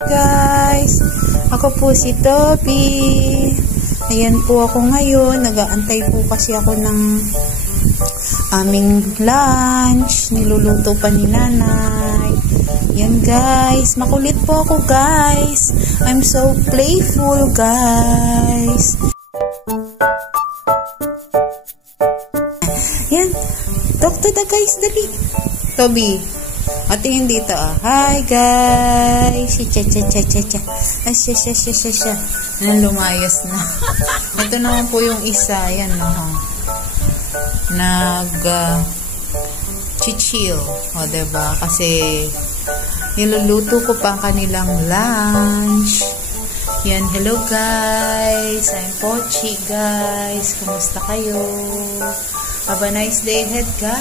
Guys, ako po si Toby. Ayan po ako ngayon. Nag-aantay po kasi ako ng aming lunch. Niluluto pa ni nanay. Ayan guys, makulit po ako guys. I'm so playful guys. Ayan, talk to the guys, dali. Toby, tingin dito ah. Hi guys. Cha. Ay, siya. Lumayas na. Ito naman po yung isa. Ayan no. Chill. O diba? Kasi niluluto ko pa ang kanilang lunch. Yan. Hello guys. I'm Pochi guys. Kumusta kayo? Have a nice day ahead guys.